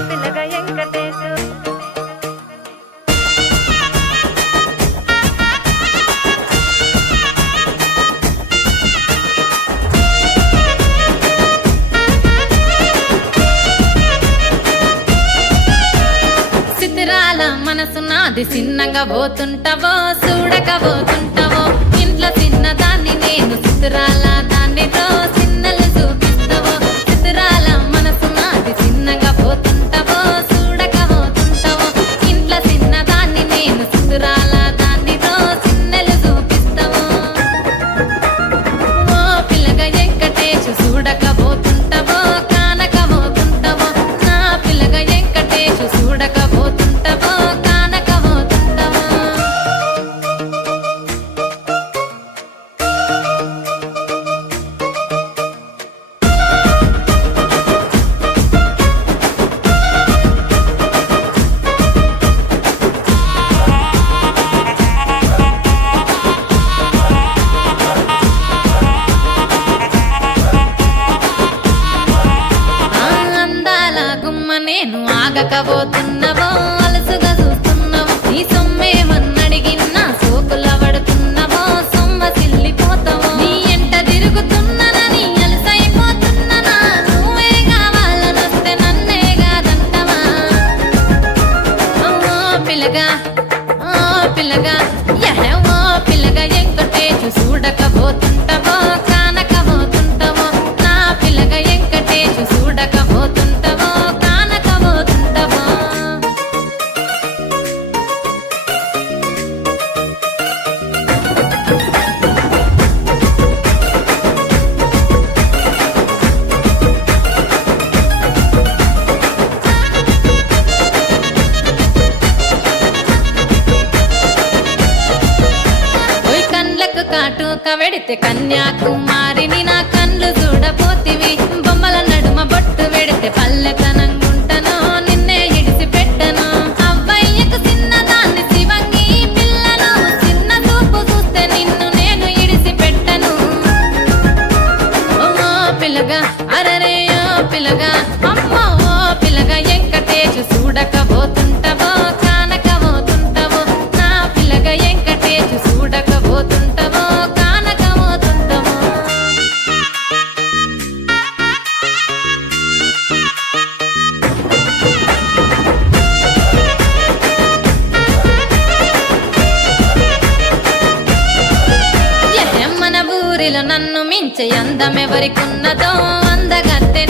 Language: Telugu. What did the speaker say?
పిల్లగా వెంకటేశు సిద్ధిరాల మనసు నాది చిన్నగా పోతుంటావో చూడకపోతుంటావో ఇంట్లో చిన్నదాన్ని నేను సిద్ధిరాల దాన్నితో చిన్నలు చూపిస్తావో సిద్ధిరాల మనసు నాది చిన్నగా పోతుంటావో చూడకపోతుంటావో ఇంట్లో చిన్నదాన్ని నేను సిద్ధిరాల దాన్నితో చిన్నలు చూపిస్తావో ఓ పిల్లగా వెంకటేశు చూడకపోతుంటావో కానకపోతుంటావో నా పిల్లగా వెంకటేశు చూడకపోతుంటావో కానకపోతుంటావో ఆ అందాల గుమ్మ నేను ఆగకపోతున్నవో అలసుగా చూస్తున్నావో నీ సొమ్మేమన్నడిగిన్నా సోకుల పడుతున్నావో సొమ్మ సిల్లిపోతావో నీ ఎంట తిరుగుతున్నానని అలసైపోతున్నానా నువ్వే కావాలనొస్తే నన్నే కాదంటవా ఓ పిల్లగా ఓ పిల్లగా ఓ పిల్లగా వెంకటేశు చూడకపోతుంటావో కానకపోతుంటావో నా పిల్లగా వెంకటేశు చూడకపోతుంటావో కానకపోతుంటావో ఓయ్ కండ్లకు కాటుక వెడితే కన్యాకుమారిని నా కండ్లు చూడపోతివి బొమ్మల నడుమ బొట్టు వెడితే పల్లెతనంగుంటను నిన్నే ఇడిసి పెట్టను అవ్వయ్యకు చిన్నదాన్ని శివంగి పిల్లను చిన్న చూపు చూస్తే నిన్ను నేను ఇడిసి పెట్టను ఓ పిల్లగా అరరే ఓ పిల్లగా అమ్మో ఓ పిల్లగా వెంకటేశు చూడకపోతుంటావో కానకపోతుంటావో నా పిల్లగా వెంకటేశు చూడకపోతుంటావో కానకపోతుంటావో మన ఊరిలో నన్ను మించే అందమెవరికున్నదో అందగత్తె